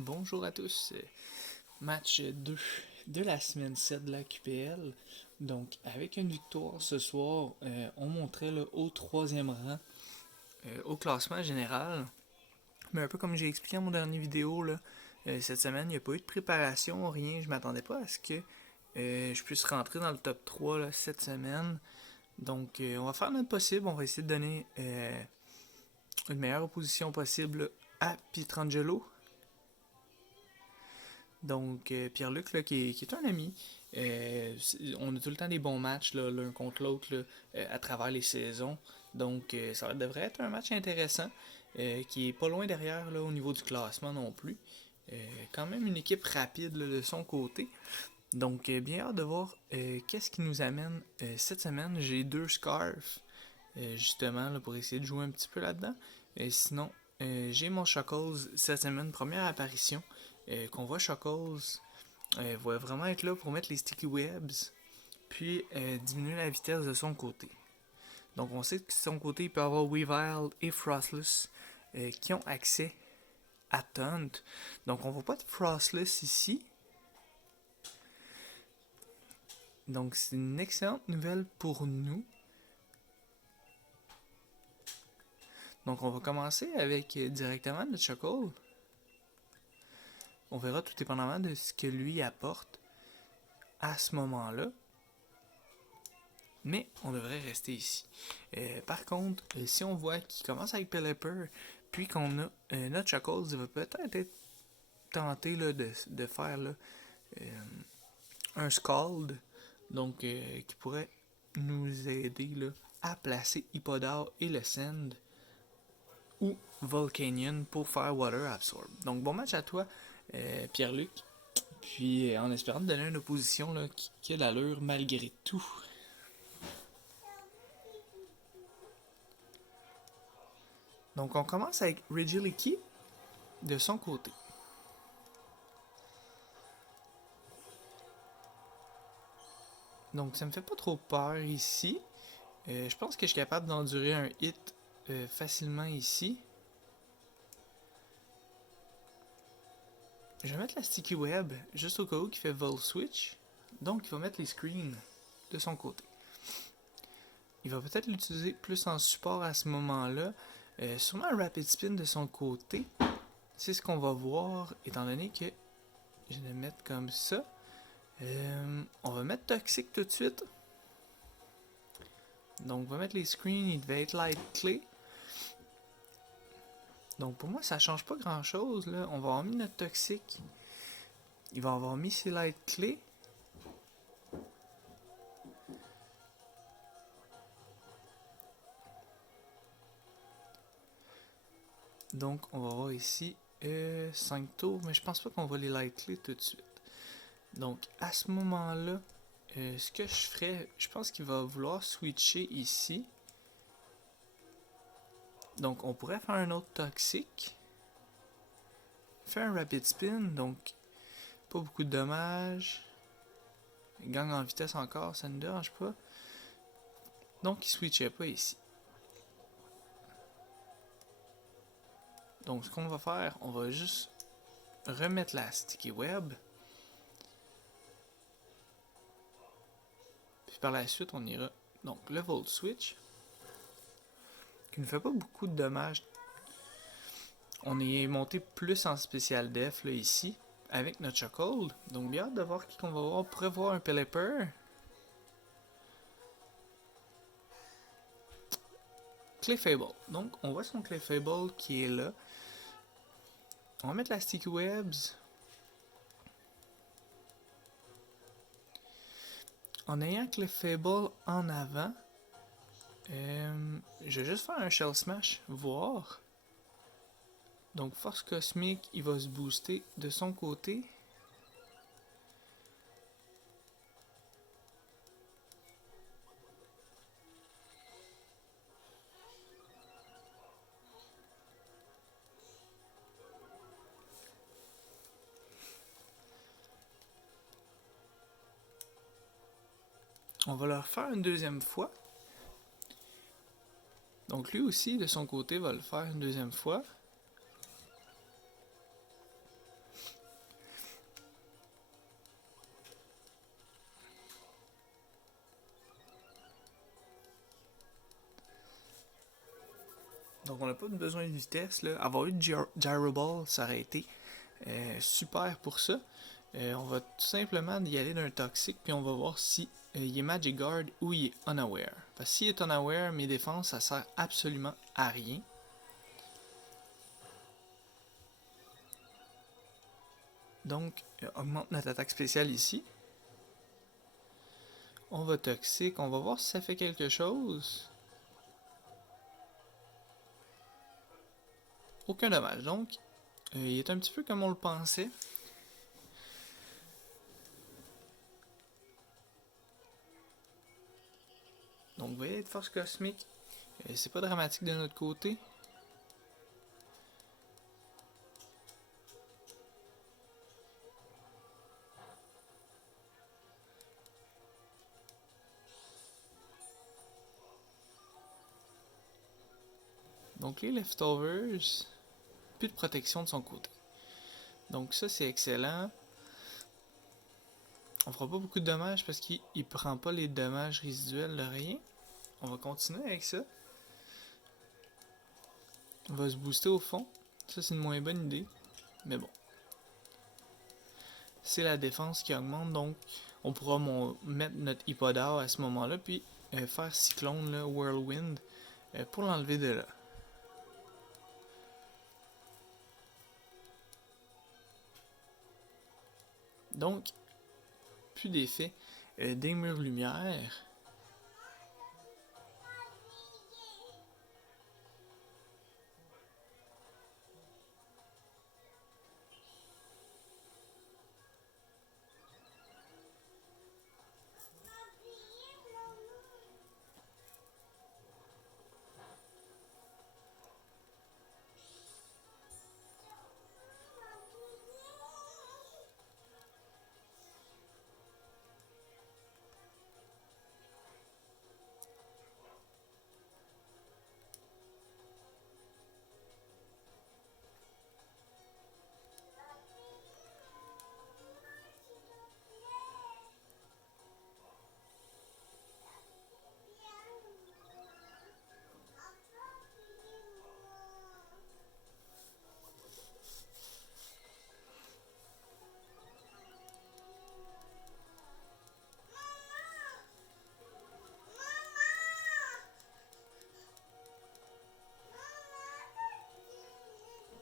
Bonjour à tous. Match 2 de la semaine 7 de la QPL. Donc, avec une victoire ce soir, on montrait là, au troisième rang au classement général. Mais un peu comme j'ai expliqué dans mon dernier vidéo, là, cette semaine, il n'y a pas eu de préparation, rien. Je m'attendais pas à ce que je puisse rentrer dans le top 3 là, cette semaine. Donc, on va faire notre possible. On va essayer de donner une meilleure opposition possible à Pietrangelo. Donc, Pierre-Luc, là, qui est un ami, on a tout le temps des bons matchs l'un contre l'autre à travers les saisons. Donc, ça devrait être un match intéressant, qui est pas loin derrière là, au niveau du classement non plus. Quand même une équipe rapide là, de son côté. Donc, bien hâte de voir qu'est-ce qui nous amène cette semaine. J'ai deux scarves, justement, là, pour essayer de jouer un petit peu là-dedans. Sinon, j'ai mon Chuckles cette semaine, première apparition. Qu'on voit Chuckles va vraiment être là pour mettre les sticky webs, puis diminuer la vitesse de son côté. Donc on sait que de son côté, il peut avoir Weavile et Frostless qui ont accès à Taunt. Donc on voit pas de Frostless ici. Donc c'est une excellente nouvelle pour nous. Donc on va commencer avec directement notre Chuckle. On verra tout dépendamment de ce que lui apporte à ce moment-là. Mais on devrait rester ici. Par contre, si on voit qu'il commence avec Pelipper, puis qu'on a notre Chuckles, il va peut-être être tenté là, de faire là, un Scald, donc qui pourrait nous aider là, à placer Hippodar et le Send ou Volcanion pour faire Water Absorb. Donc bon match à toi, Pierre-Luc. Puis en espérant te donner une opposition là, qui a l'allure malgré tout. Donc on commence avec Regieleki de son côté. Donc ça me fait pas trop peur ici. Je pense que je suis capable d'endurer un hit facilement ici. Je vais mettre la Sticky Web juste au cas où qui fait Vol Switch. Donc il va mettre les screens de son côté. Il va peut-être l'utiliser plus en support à ce moment-là. Sûrement un Rapid Spin de son côté. C'est ce qu'on va voir étant donné que je vais le mettre comme ça. On va mettre Toxic tout de suite. Donc on va mettre les screens, il devait être light clé. Donc pour moi ça change pas grand chose là. On va avoir mis notre Toxic. Il va avoir mis ses light clés. Donc on va voir ici 5 tours, mais je pense pas qu'on va les light clés tout de suite. Donc à ce moment là, ce que je ferais, je pense qu'il va vouloir switcher ici. Donc on pourrait faire un autre toxique. Faire un rapid spin, donc pas beaucoup de dommages. Il gagne en vitesse encore, ça ne dérange pas. Donc il switchait pas ici. Donc ce qu'on va faire, on va juste remettre la sticky web. Puis par la suite, on ira donc le volt switch qui ne fait pas beaucoup de dommages. On est monté plus en spécial def là ici avec notre Chuckle. Donc bien hâte de voir qui qu'on va voir. On pourrait voir un Pelipper. Clefable. Donc on voit son Clefable qui est là. On va mettre la Sticky Webs. En ayant Clefable en avant, je vais juste faire un Shell Smash, voir. Donc Force Cosmique, il va se booster de son côté. On va le refaire une deuxième fois. Donc lui aussi, de son côté, va le faire une deuxième fois. Donc on n'a pas besoin de vitesse. Là. Avoir eu Gyro Ball, ça aurait été super pour ça. On va tout simplement y aller d'un toxique, puis on va voir si il est Magic Guard ou il est Unaware. Parce que s'il est Unaware, mes défenses, ça sert absolument à rien. Donc, augmente notre attaque spéciale ici. On va toxique, on va voir si ça fait quelque chose. Aucun dommage, donc il est un petit peu comme on le pensait. Donc, vous voyez, de force cosmique, c'est pas dramatique de notre côté. Donc, les leftovers, plus de protection de son côté. Donc, ça, c'est excellent. On fera pas beaucoup de dommages parce qu'il prend pas les dommages résiduels de rien. On va continuer avec ça. On va se booster au fond. Ça, c'est une moins bonne idée. Mais bon. C'est la défense qui augmente, donc on pourra mettre notre Hippodar à ce moment-là, puis faire Cyclone, là, Whirlwind, pour l'enlever de là. Donc, plus d'effet des murs lumière.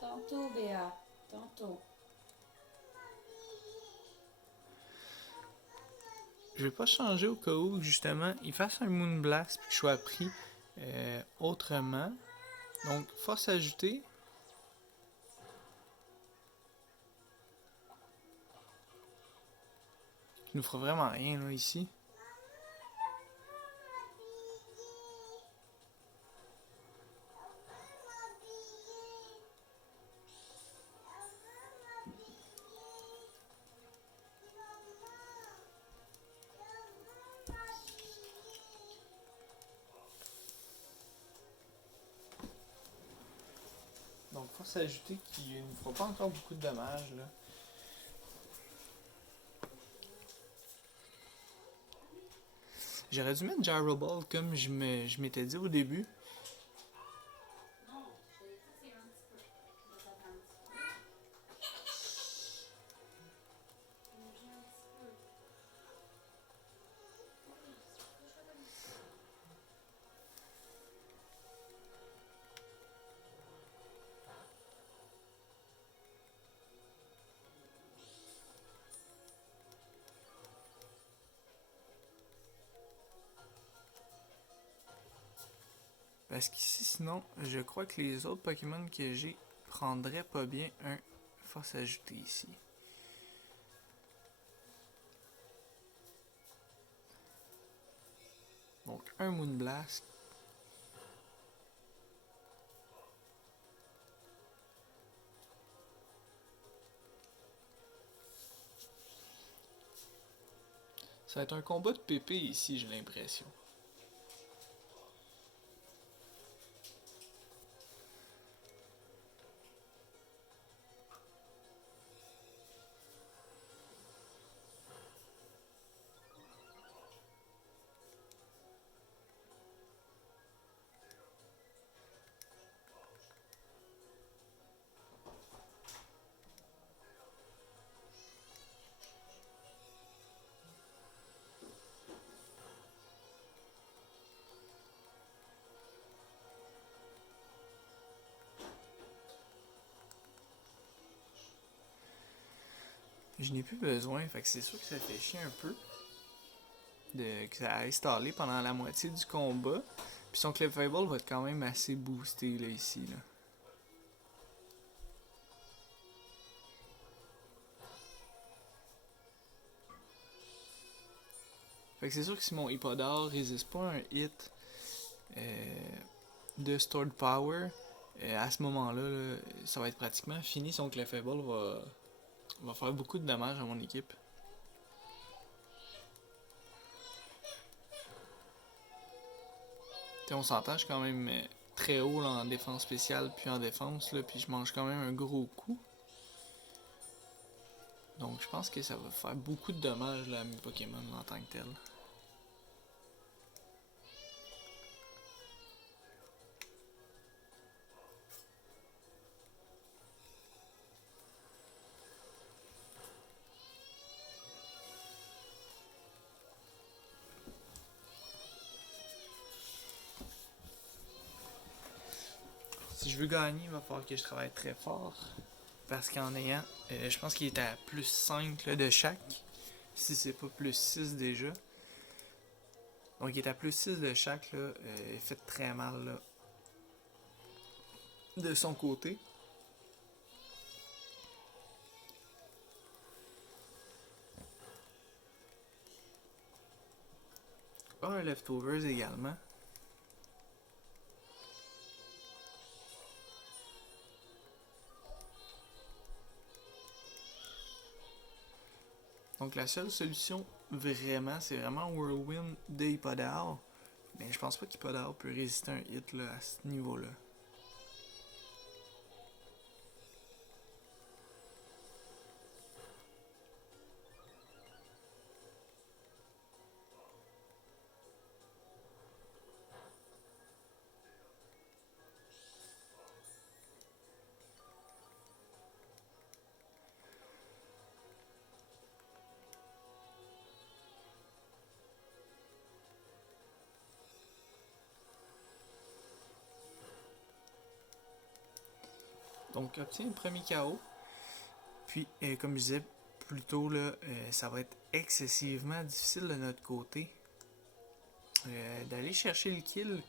Tantôt, Béa. Tantôt. Je vais pas changer au cas où, justement, il fasse un Moonblast puis que je sois pris autrement. Donc, force ajoutée. Qui nous fera vraiment rien, là, ici. Donc, force ajoutée qui ne fera pas encore beaucoup de dommages, là. J'aurais dû mettre Gyro Ball comme je m'étais dit au début. Parce qu'ici, sinon, je crois que les autres Pokémon que j'ai prendraient pas bien un force ajoutée ici. Donc, un Moonblast. Ça va être un combat de PP ici, j'ai l'impression. je n'ai plus besoin, fait que c'est sûr que ça fait chier un peu que ça a installé pendant la moitié du combat. Puis son Clefable va être quand même assez boosté là ici là. Fait que c'est sûr que si mon Hippodore résiste pas à un hit de Stored Power, à ce moment-là, là, ça va être pratiquement fini. Son Clefable va faire beaucoup de dommages à mon équipe. T'sais, on s'entend, je suis quand même très haut là, en défense spéciale puis en défense, là, puis je mange quand même un gros coup. Donc je pense que ça va faire beaucoup de dommages là, à mes Pokémon en tant que tel. Si je veux gagner, il va falloir que je travaille très fort. Parce qu'en ayant, je pense qu'il est à plus 5 là, de chaque. Si c'est pas plus 6 déjà. Donc il est à plus 6 de chaque, là. Il fait très mal là, de son côté. Un Leftovers également. Donc la seule solution vraiment, c'est vraiment Whirlwind de Hippodore. Mais je pense pas qu'Hippodore peut résister un hit là, à ce niveau-là. Donc obtient le premier KO. Puis comme je disais plus tôt, là, ça va être excessivement difficile de notre côté d'aller chercher le kill.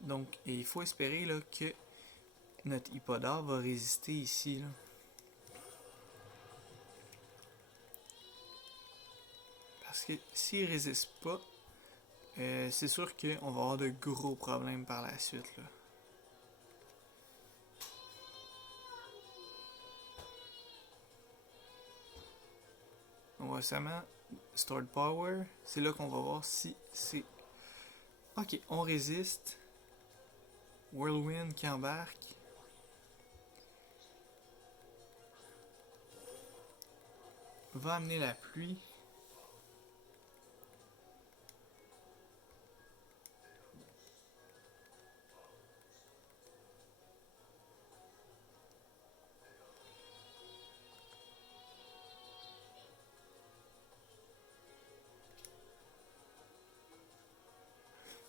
Donc il faut espérer là, que notre Hippodore va résister ici. Là. Parce que s'il résiste pas, c'est sûr qu'on va avoir de gros problèmes par la suite. Là. On va seulement Stored Power. C'est là qu'on va voir si c'est... Ok, on résiste. Whirlwind qui embarque. Va amener la pluie.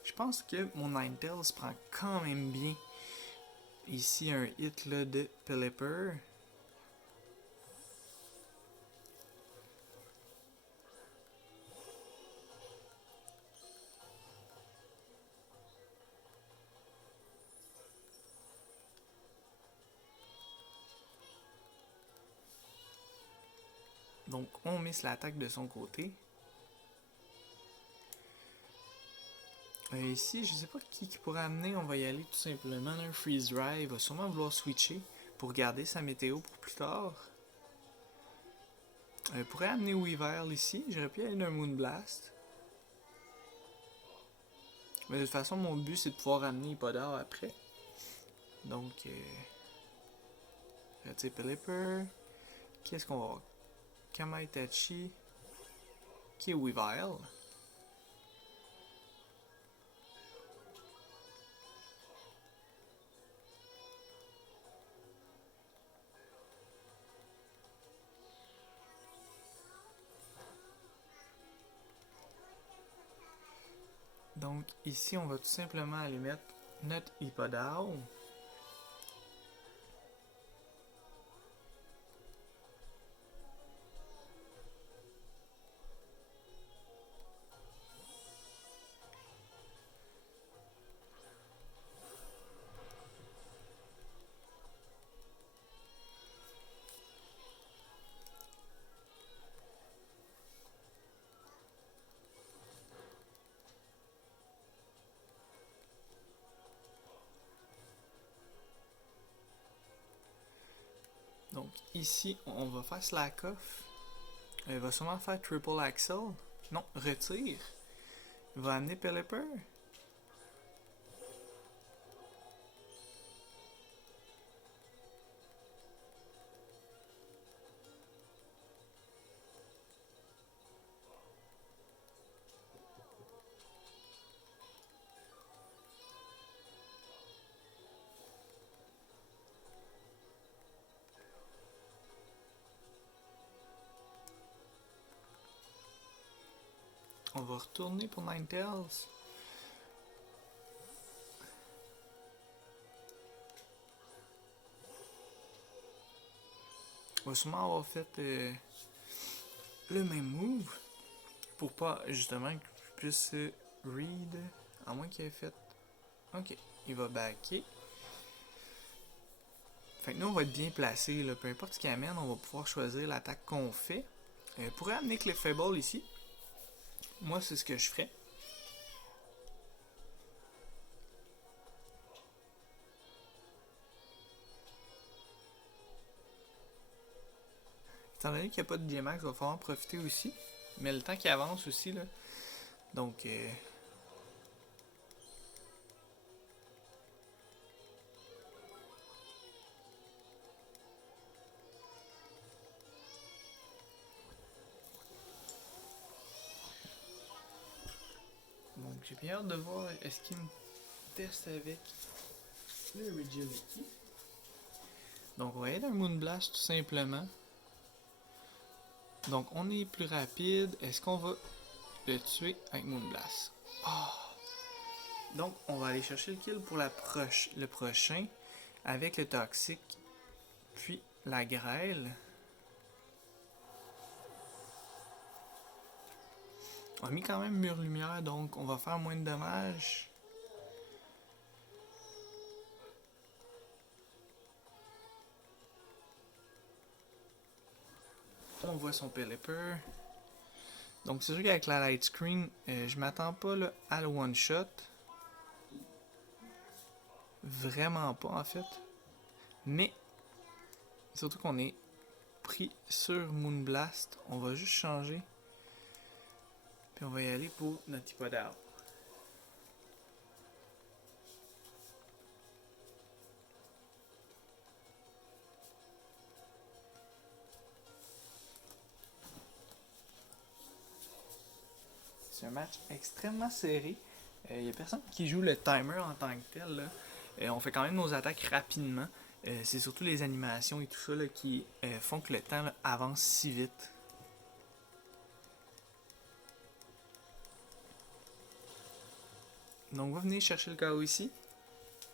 Je pense que mon Ninetales prend quand même bien ici un hit là, de Pelipper. Donc on miss l'attaque de son côté. Ici, je sais pas qui pourrait amener, on va y aller tout simplement. Un Freeze Dry, il va sûrement vouloir switcher pour garder sa météo pour plus tard. Il pourrait amener Weavile ici, j'aurais pu aller d'un Moonblast. Mais de toute façon, mon but c'est de pouvoir amener Hippodore après. Donc, Pelipper. Qu'est-ce qu'on va avoir? Kamaitachi. Qui est Weavile? Donc ici, on va tout simplement aller mettre notre Hippodore. Donc ici, on va faire slack off. Il va sûrement faire triple axel. Non, retire. Il va amener Pelipper. On va retourner pour Ninetales. On va sûrement avoir fait le même move. Pour pas justement que je puisse read. À moins qu'il ait fait. Ok, il va backer. Fait que nous on va être bien placé. Peu importe ce qu'il amène, on va pouvoir choisir l'attaque qu'on fait. Pourrait amener Clefable ici. Moi c'est ce que je ferais. Étant donné qu'il n'y a pas de G-Max, il va falloir en profiter aussi. Mais le temps qui avance aussi là. Donc j'ai bien hâte de voir est-ce qu'il me teste avec le Rigidity. Donc on va aller dans le Moonblast tout simplement. Donc on est plus rapide. Est-ce qu'on va le tuer avec Moonblast? Oh. Donc on va aller chercher le kill pour le prochain avec le Toxic. Puis la grêle. On a mis quand même mur lumière, donc on va faire moins de dommages. On voit son Pelipper. Donc c'est sûr qu'avec la light screen, je m'attends pas là, à le one shot. Vraiment pas en fait. Mais surtout qu'on est pris sur Moonblast. On va juste changer. Puis on va y aller pour notre Hippodar. C'est un match extrêmement serré. Il n'y a personne qui joue le timer en tant que tel. Là. On fait quand même nos attaques rapidement. C'est surtout les animations et tout ça là, qui font que le temps là, avance si vite. Donc on va venir chercher le KO ici.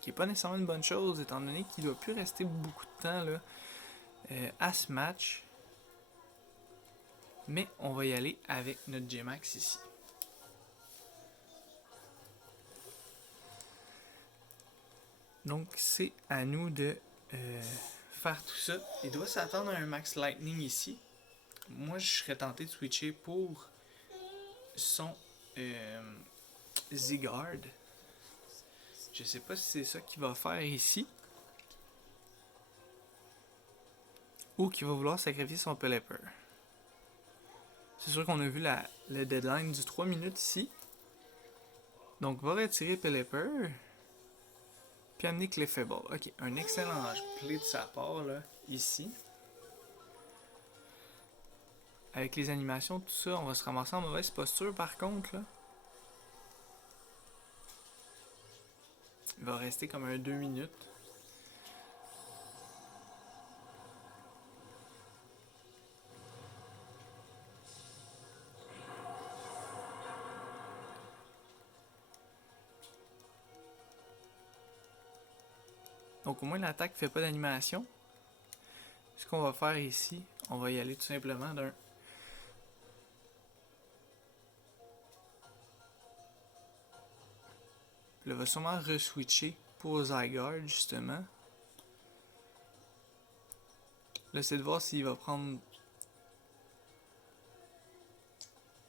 Qui n'est pas nécessairement une bonne chose étant donné qu'il ne doit plus rester beaucoup de temps là, à ce match. Mais on va y aller avec notre G-Max ici. Donc c'est à nous de faire tout ça. Il doit s'attendre à un Max Lightning ici. Moi je serais tenté de switcher pour son Zygarde. Je sais pas si c'est ça qu'il va faire ici. Ou qu'il va vouloir sacrifier son Pelipper. C'est sûr qu'on a vu le deadline du 3 minutes ici. Donc on va retirer Pelipper. Puis amener Clefable. Ok, un excellent play de sa part là, ici. Avec les animations, tout ça, on va se ramasser en mauvaise posture par contre là. Il va rester comme un 2 minutes. Donc au moins l'attaque ne fait pas d'animation. Ce qu'on va faire ici, on va y aller tout simplement d'un. Là, va sûrement re-switcher pour Zygarde justement. Là, c'est de voir s'il va prendre.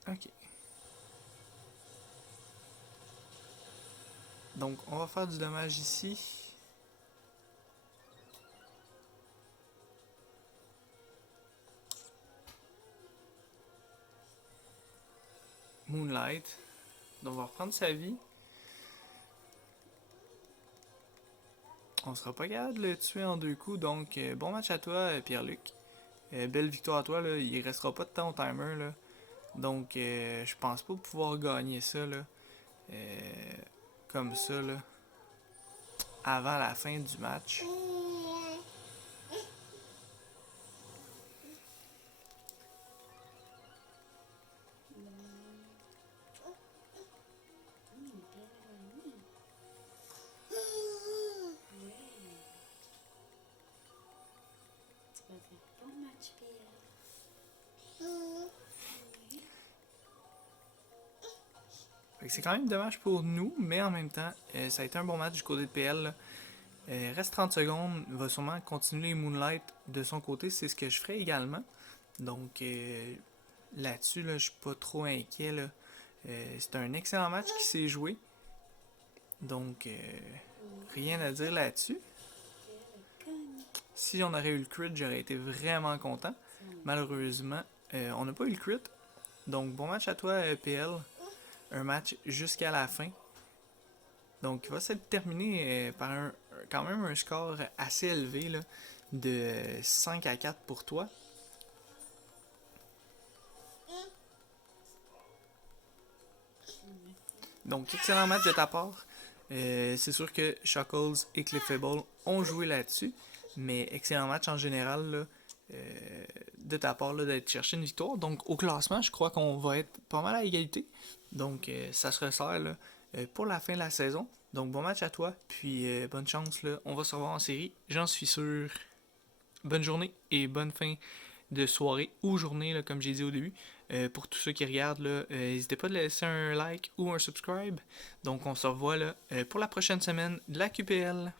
Ok. Donc, on va faire du dommage ici. Moonlight. Donc, on va reprendre sa vie. On sera pas capable de le tuer en 2 coups. Donc, bon match à toi, Pierre-Luc. Belle victoire à toi. Là. Il restera pas de temps au timer. Là. Donc, je pense pas pouvoir gagner ça. Là. Comme ça. Là. Avant la fin du match. Bon match, Pierre. C'est quand même dommage pour nous, mais en même temps, ça a été un bon match du côté de PL. Là. Reste 30 secondes, va sûrement continuer Moonlight de son côté, c'est ce que je ferai également. Donc là-dessus, là, je suis pas trop inquiet. Là. C'est un excellent match qui s'est joué. Donc rien à dire là-dessus. Si on aurait eu le crit, j'aurais été vraiment content. Malheureusement, on n'a pas eu le crit. Donc bon match à toi, PL. Un match jusqu'à la fin. Donc il va se terminer par quand même un score assez élevé là, de 5-4 pour toi. Donc excellent match de ta part. C'est sûr que Shackles et Cliffable ont joué là-dessus. Mais excellent match en général là, de ta part d'être cherché une victoire. Donc au classement, je crois qu'on va être pas mal à égalité. Donc ça se resserre là, pour la fin de la saison. Donc bon match à toi, puis bonne chance là. On va se revoir en série, j'en suis sûr. Bonne journée et bonne fin de soirée ou journée là, comme j'ai dit au début. Pour tous ceux qui regardent, n'hésitez pas à laisser un like ou un subscribe. Donc on se revoit là, pour la prochaine semaine de la QPL.